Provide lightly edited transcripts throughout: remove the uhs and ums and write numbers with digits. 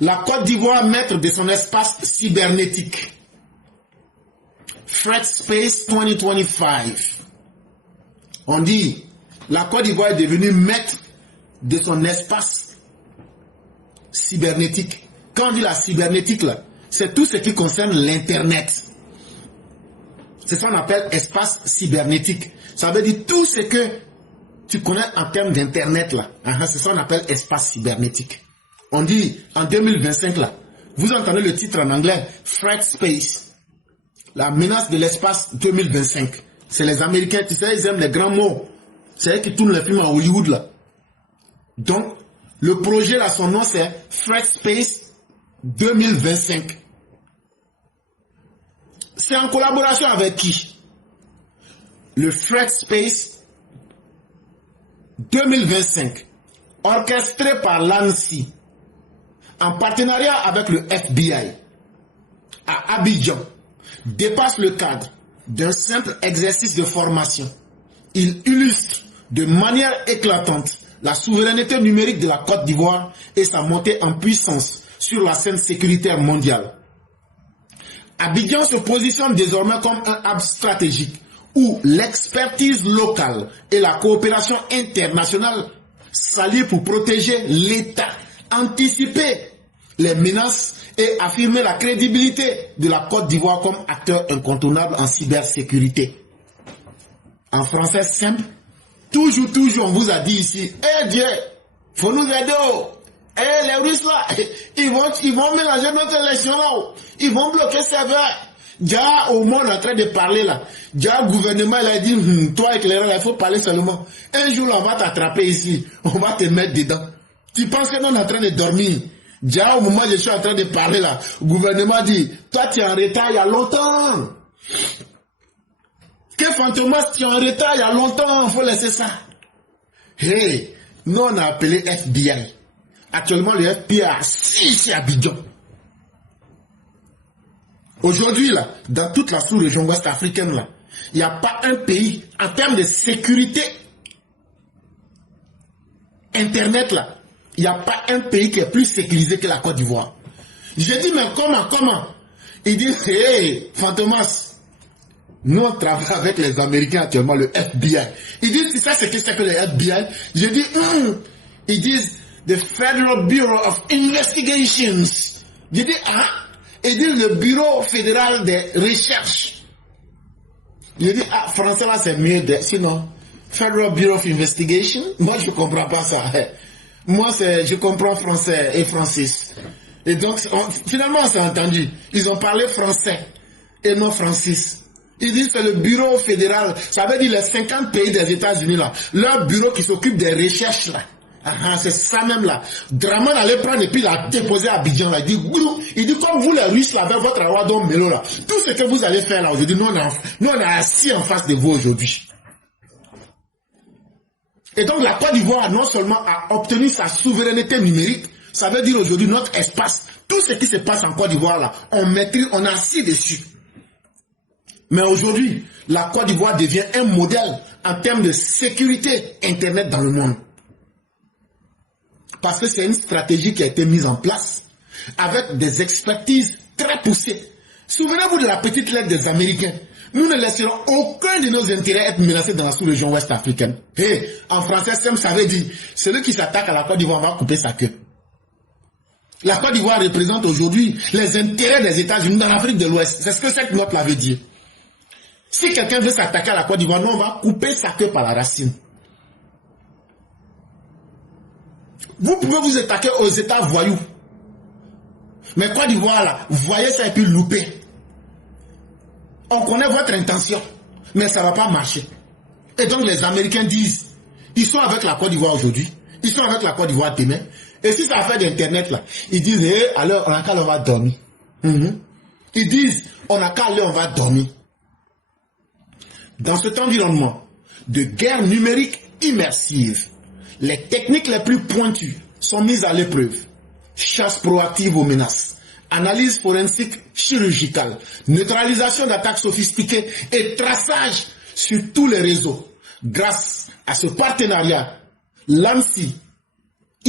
La Côte d'Ivoire, maître de son espace cybernétique. Fred Space 2025. On dit, la Côte d'Ivoire est devenue maître de son espace cybernétique. Quand on dit la cybernétique, là, c'est tout ce qui concerne l'Internet. C'est ça qu'on appelle espace cybernétique. Ça veut dire tout ce que tu connais en termes d'Internet, là. C'est ça qu'on appelle espace cybernétique. On dit, en 2025, là, vous entendez le titre en anglais, Fred Space, la menace de l'espace 2025. C'est les Américains, tu sais, ils aiment les grands mots. C'est eux qui tournent les films à Hollywood, là. Donc, le projet, là, son nom, c'est Fred Space 2025. C'est en collaboration avec qui? Le Fred Space 2025, orchestré par l'ANSSI, en partenariat avec le FBI, à Abidjan, dépasse le cadre d'un simple exercice de formation. Il illustre de manière éclatante la souveraineté numérique de la Côte d'Ivoire et sa montée en puissance sur la scène sécuritaire mondiale. Abidjan se positionne désormais comme un hub stratégique où l'expertise locale et la coopération internationale s'allient pour protéger l'État, anticiper les menaces et affirmer la crédibilité de la Côte d'Ivoire comme acteur incontournable en cybersécurité. En français simple, toujours on vous a dit ici, eh Dieu, faut nous aider. Eh, les Russes là, ils vont mélanger notre élection là. Ils vont bloquer le serveur. Déjà, au monde en train de parler là. Déjà, le gouvernement il a dit, toi éclaireur, il faut parler seulement. Un jour là, on va t'attraper ici. On va te mettre dedans. Tu penses que nous on est en train de dormir? Déjà, au moment où je suis en train de parler là, le gouvernement dit, toi tu es en retard il y a longtemps. Que Fantomas, tu es en retard il y a longtemps, il faut laisser ça. Hey, nous on a appelé FBI. Actuellement, le FBI a 6 à Abidjan. Aujourd'hui, là, dans toute la sous-région ouest africaine, là, il n'y a pas un pays, en termes de sécurité Internet, là, il n'y a pas un pays qui est plus sécurisé que la Côte d'Ivoire. J'ai dit, mais comment? Il dit, hey, Fantomas, nous on travaille avec les Américains actuellement, le FBI. Il dit, c'est ça, c'est que c'est que le FBI. J'ai dit, ils disent, the Federal Bureau of Investigations. J'ai dit, et dit le Bureau fédéral des recherches. J'ai dit, français là c'est mieux, sinon, Federal Bureau of Investigation, moi je ne comprends pas ça. Moi je comprends français et Francis. Et donc, finalement on s'est entendu. Ils ont parlé français et non Francis. Ils disent que c'est le bureau fédéral, ça veut dire les 50 pays des États-Unis là, leur bureau qui s'occupe des recherches là. C'est ça même là. Draman allait prendre et puis l'a déposé à Abidjan là. Il dit comme vous les Russes là, avec votre Awadon Melo là, tout ce que vous allez faire là aujourd'hui, nous on est assis en face de vous aujourd'hui. Et donc la Côte d'Ivoire non seulement a obtenu sa souveraineté numérique, ça veut dire aujourd'hui notre espace, tout ce qui se passe en Côte d'Ivoire là, on maîtrise, on est assis dessus. Mais aujourd'hui, la Côte d'Ivoire devient un modèle en termes de sécurité Internet dans le monde. Parce que c'est une stratégie qui a été mise en place avec des expertises très poussées. Souvenez-vous de la petite lettre des Américains. Nous ne laisserons aucun de nos intérêts être menacés dans la sous-région ouest africaine. Et en français, ça veut dire, celui qui s'attaque à la Côte d'Ivoire va couper sa queue. La Côte d'Ivoire représente aujourd'hui les intérêts des États-Unis dans l'Afrique de l'Ouest. C'est ce que cette note là veut dire. Si quelqu'un veut s'attaquer à la Côte d'Ivoire, nous on va couper sa queue par la racine. Vous pouvez vous attaquer aux États voyous. Mais Côte d'Ivoire, là, voyez ça et puis louper. On connaît votre intention, mais ça ne va pas marcher. Et donc les Américains disent, ils sont avec la Côte d'Ivoire aujourd'hui, ils sont avec la Côte d'Ivoire demain. Et si ça fait d'Internet, là, ils disent, alors on a qu'à aller, on va dormir. Ils disent, on a qu'à aller, on va dormir. Dans cet environnement de guerre numérique immersive, les techniques les plus pointues sont mises à l'épreuve. Chasse proactive aux menaces, analyse forensique chirurgicale, neutralisation d'attaques sophistiquées et traçage sur tous les réseaux. Grâce à ce partenariat, l'ANSSI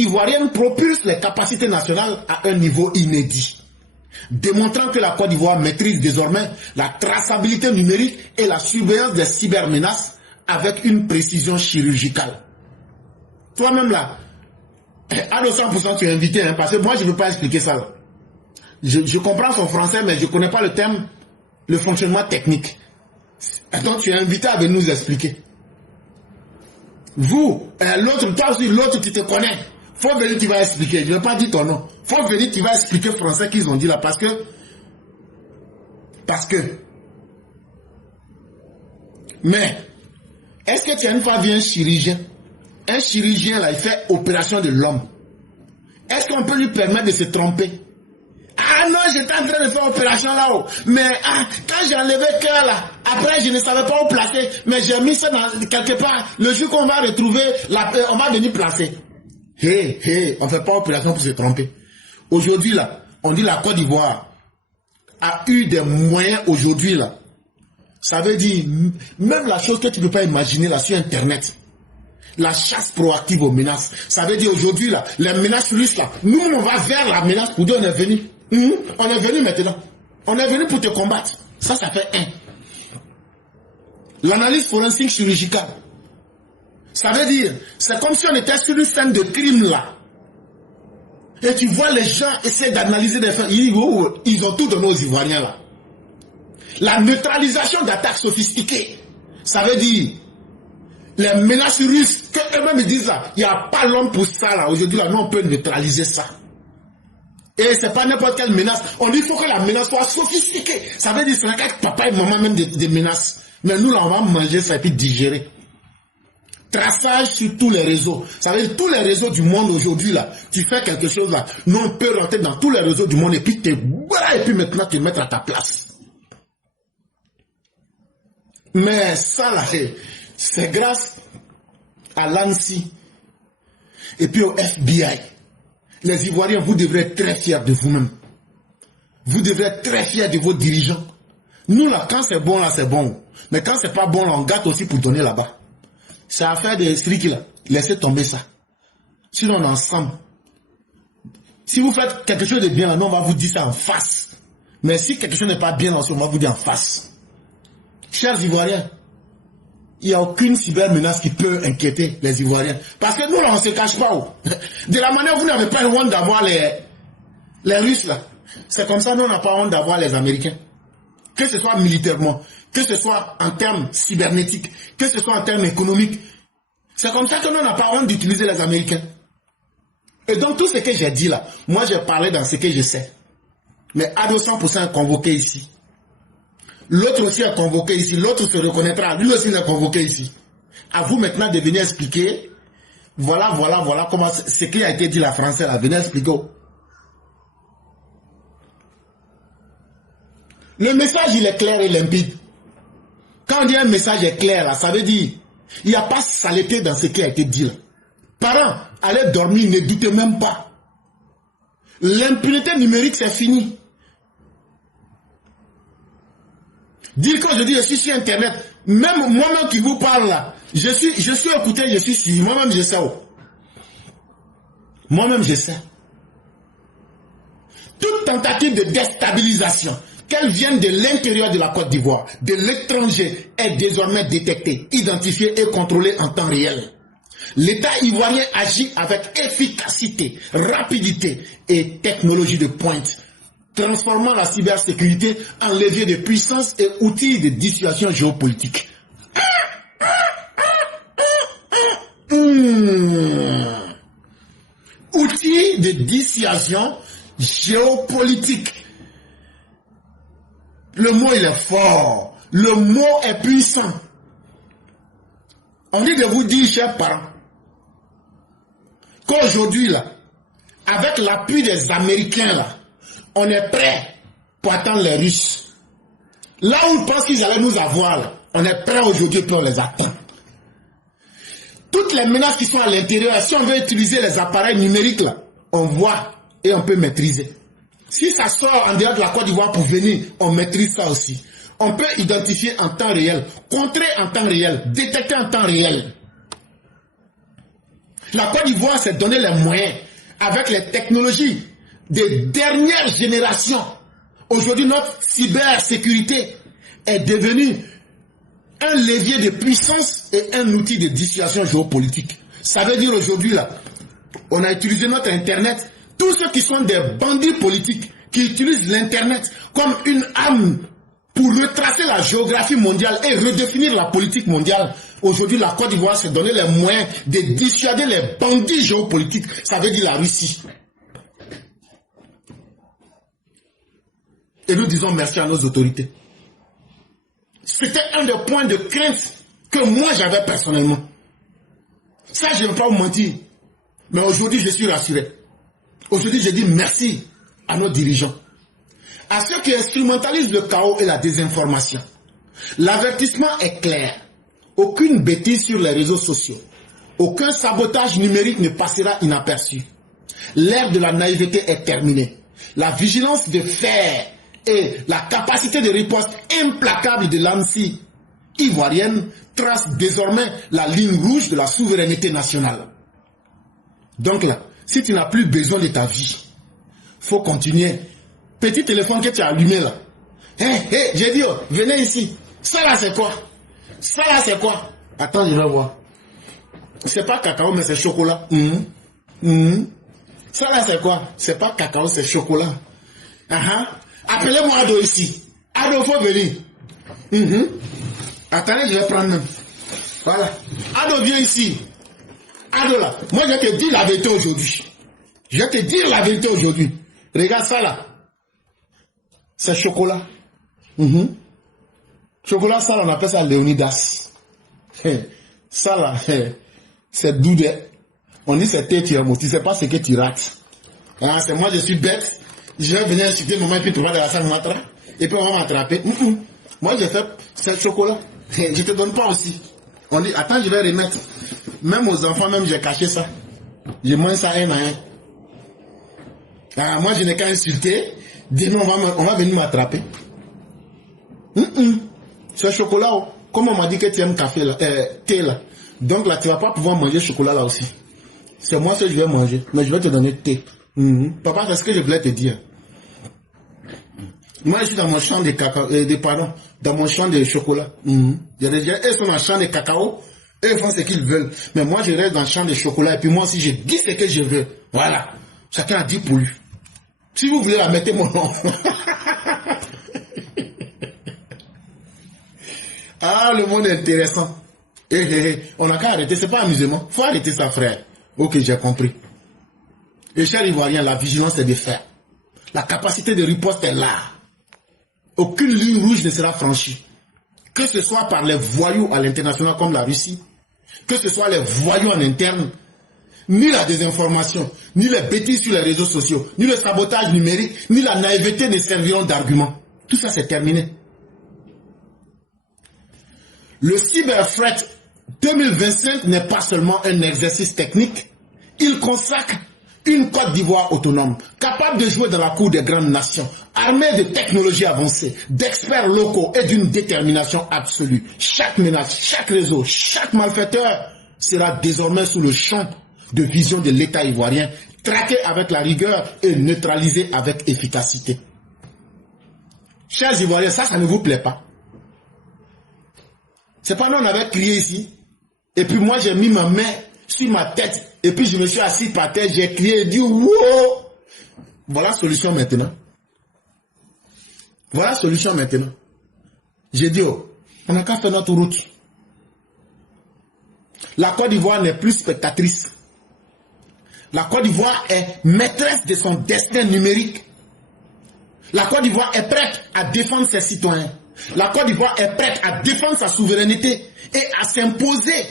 ivoirienne propulse les capacités nationales à un niveau inédit, démontrant que la Côte d'Ivoire maîtrise désormais la traçabilité numérique et la surveillance des cybermenaces avec une précision chirurgicale. Toi-même là, à 200% tu es invité, hein, parce que moi je ne veux pas expliquer ça. Là. Je comprends son français, mais je ne connais pas le terme, le fonctionnement technique. Donc tu es invité à venir nous expliquer. Vous, l'autre, toi aussi, l'autre qui te connaît, faut venir, tu vas expliquer. Je ne vais pas dire ton nom. Faut venir, tu vas expliquer le français qu'ils ont dit là, parce que. Mais, est-ce que tu as une fois vu un chirurgien? Un chirurgien là, il fait opération de l'homme. Est-ce qu'on peut lui permettre de se tromper? Ah non, j'étais en train de faire opération là-haut. Mais quand j'ai enlevé le cœur là, après je ne savais pas où placer. Mais j'ai mis ça dans, quelque part. Le jour qu'on va retrouver, on va venir placer. On ne fait pas opération pour se tromper. Aujourd'hui là, on dit la Côte d'Ivoire a eu des moyens aujourd'hui là. Ça veut dire, même la chose que tu ne peux pas imaginer là sur Internet. La chasse proactive aux menaces. Ça veut dire aujourd'hui là, les menaces russes là, nous on va vers la menace pour dire on est venu. On est venu maintenant. On est venu pour te combattre. Ça fait un. L'analyse forensique chirurgicale. Ça veut dire, c'est comme si on était sur une scène de crime là. Et tu vois les gens essayer d'analyser des faits. Ils ont tout donné aux Ivoiriens là. La neutralisation d'attaques sophistiquées. Ça veut dire, les menaces russes, qu'eux-mêmes disent là, il n'y a pas l'homme pour ça là. Aujourd'hui là, nous on peut neutraliser ça. Et c'est pas n'importe quelle menace. On dit qu'il faut que la menace soit sophistiquée. Ça veut dire que c'est avec papa et maman même des menaces. Mais nous là, on va manger ça et puis digérer. Traçage sur tous les réseaux. Ça veut dire tous les réseaux du monde aujourd'hui là. Tu fais quelque chose là. Nous on peut rentrer dans tous les réseaux du monde et puis maintenant te mettre à ta place. Mais ça là, c'est grâce à l'ANSSI et puis au FBI. Les Ivoiriens, vous devrez être très fiers de vous-même. Vous devrez être très fiers de vos dirigeants. Nous là, quand c'est bon là, c'est bon. Mais quand c'est pas bon là, on gâte aussi pour donner là-bas. C'est affaire des strict là. Laissez tomber ça. Sinon on est ensemble. Si vous faites quelque chose de bien là, nous on va vous dire ça en face. Mais si quelque chose n'est pas bien là, on va vous dire en face. Chers Ivoiriens, il n'y a aucune cybermenace qui peut inquiéter les Ivoiriens. Parce que nous, là, on ne se cache pas. De la manière où vous n'avez pas honte d'avoir les Russes, là. C'est comme ça, nous, on n'a pas honte d'avoir les Américains. Que ce soit militairement, que ce soit en termes cybernétiques, que ce soit en termes économiques. C'est comme ça que nous, on n'a pas honte d'utiliser les Américains. Et donc, tout ce que j'ai dit là, moi, j'ai parlé dans ce que je sais. Mais à 200% est convoqué ici. L'autre aussi est convoqué ici, l'autre se reconnaîtra, lui aussi est convoqué ici. À vous maintenant de venir expliquer, voilà comment ce qui a été dit la française, là, venez expliquer. Le message il est clair et limpide. Quand on dit un message est clair, là, ça veut dire, il n'y a pas saleté dans ce qui a été dit là. Parents, allez dormir, ne doutez même pas. L'impunité numérique c'est fini. Dire que je dis je suis sur Internet, même moi-même qui vous parle là, je suis écouté, je suis suivi, moi-même je sais. Moi-même je sais. Toute tentative de déstabilisation, qu'elle vienne de l'intérieur de la Côte d'Ivoire, de l'étranger, est désormais détectée, identifiée et contrôlée en temps réel. L'État ivoirien agit avec efficacité, rapidité et technologie de pointe, transformant la cybersécurité en levier de puissance et outil de dissuasion géopolitique. Outil de dissuasion géopolitique. Le mot il est fort. Le mot est puissant. On dit de vous dire, chers parents, qu'aujourd'hui là, avec l'appui des Américains là, on est prêt pour attendre les Russes. Là où ils pensent qu'ils allaient nous avoir, là, on est prêt aujourd'hui pour les attendre. Toutes les menaces qui sont à l'intérieur, si on veut utiliser les appareils numériques, là, on voit et on peut maîtriser. Si ça sort en dehors de la Côte d'Ivoire pour venir, on maîtrise ça aussi. On peut identifier en temps réel, contrer en temps réel, détecter en temps réel. La Côte d'Ivoire s'est donné les moyens, avec les technologies des dernières générations. Aujourd'hui, notre cybersécurité est devenue un levier de puissance et un outil de dissuasion géopolitique. Ça veut dire aujourd'hui, là, on a utilisé notre Internet. Tous ceux qui sont des bandits politiques, qui utilisent l'Internet comme une arme pour retracer la géographie mondiale et redéfinir la politique mondiale. Aujourd'hui, la Côte d'Ivoire s'est donné les moyens de dissuader les bandits géopolitiques. Ça veut dire la Russie. Et nous disons merci à nos autorités. C'était un des points de crainte que moi j'avais personnellement. Ça, je ne vais pas vous mentir. Mais aujourd'hui, je suis rassuré. Aujourd'hui, je dis merci à nos dirigeants. À ceux qui instrumentalisent le chaos et la désinformation. L'avertissement est clair. Aucune bêtise sur les réseaux sociaux. Aucun sabotage numérique ne passera inaperçu. L'ère de la naïveté est terminée. La vigilance de fer et la capacité de riposte implacable de l'ANSSI ivoirienne trace désormais la ligne rouge de la souveraineté nationale. Donc là, si tu n'as plus besoin de ta vie, faut continuer. Petit téléphone que tu as allumé là. J'ai dit, oh, venez ici. Ça là c'est quoi? Ça là c'est quoi? Attends, je vais voir. C'est pas cacao mais c'est chocolat. Ça là c'est quoi? C'est pas cacao, c'est chocolat. Appelez-moi Ado ici. Ado, faut venir. Attendez, je vais prendre même. Voilà. Ado, viens ici. Ado là. Moi, je vais te dire la vérité aujourd'hui. Je vais te dire la vérité aujourd'hui. Regarde ça là. C'est chocolat. Chocolat, ça là, on appelle ça Léonidas. Ça là, c'est doudé. On dit c'est thé, tu ne sais pas ce que tu rates. C'est moi, je suis bête. Je vais venir insulter maman et puis tu vas dans la salle et puis on va m'attraper. Moi, j'ai fait c'est chocolat. Je te donne pas aussi. On dit, attends, je vais remettre. Même aux enfants, même j'ai caché ça. Je mange ça un à un. Moi, je n'ai qu'à insulter. Demain, on va venir m'attraper. C'est chocolat. Oh. Comme on m'a dit que tu aimes café là, thé là. Donc là, tu ne vas pas pouvoir manger chocolat là aussi. C'est moi ce que je vais manger. Mais je vais te donner thé. Papa, c'est ce que je voulais te dire. Moi, je suis dans mon champ de cacao, dans mon champ de chocolat. Il y a des gens, eux sont dans le champ de cacao, eux font ce qu'ils veulent. Mais moi, je reste dans le champ de chocolat, et puis moi aussi, je dis ce que je veux. Voilà. Chacun a dit pour lui. Si vous voulez la mettez mon nom. Ah, le monde est intéressant. On n'a qu'à arrêter, c'est pas amusement. Faut arrêter ça, frère. Ok, j'ai compris. Et cher Ivoirien, la vigilance est de fer. La capacité de riposte est là. Aucune ligne rouge ne sera franchie. Que ce soit par les voyous à l'international comme la Russie, que ce soit les voyous en interne, ni la désinformation, ni les bêtises sur les réseaux sociaux, ni le sabotage numérique, ni la naïveté ne serviront d'argument. Tout ça, c'est terminé. Le Cyberthreat 2025 n'est pas seulement un exercice technique, il consacre une Côte d'Ivoire autonome, capable de jouer dans la cour des grandes nations, armée de technologies avancées, d'experts locaux et d'une détermination absolue. Chaque menace, chaque réseau, chaque malfaiteur sera désormais sous le champ de vision de l'État ivoirien, traqué avec la rigueur et neutralisé avec efficacité. Chers Ivoiriens, ça ne vous plaît pas? C'est pas nous, on avait crié ici, et puis moi j'ai mis ma main sur ma tête, et puis je me suis assis par terre, j'ai crié et dit wow! Voilà la solution maintenant. Voilà la solution maintenant. J'ai dit, oh, on n'a qu'à faire notre route. La Côte d'Ivoire n'est plus spectatrice. La Côte d'Ivoire est maîtresse de son destin numérique. La Côte d'Ivoire est prête à défendre ses citoyens. La Côte d'Ivoire est prête à défendre sa souveraineté et à s'imposer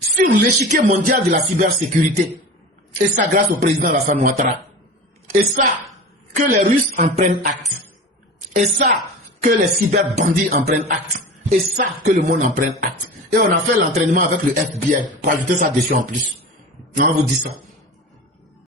sur l'échiquier mondial de la cybersécurité. Et ça grâce au président Alassane Ouattara. Et ça, que les Russes en prennent acte. Et ça, que les cyberbandits en prennent acte. Et ça, que le monde en prenne acte. Et on a fait l'entraînement avec le FBI pour ajouter ça dessus en plus. On va vous dire ça.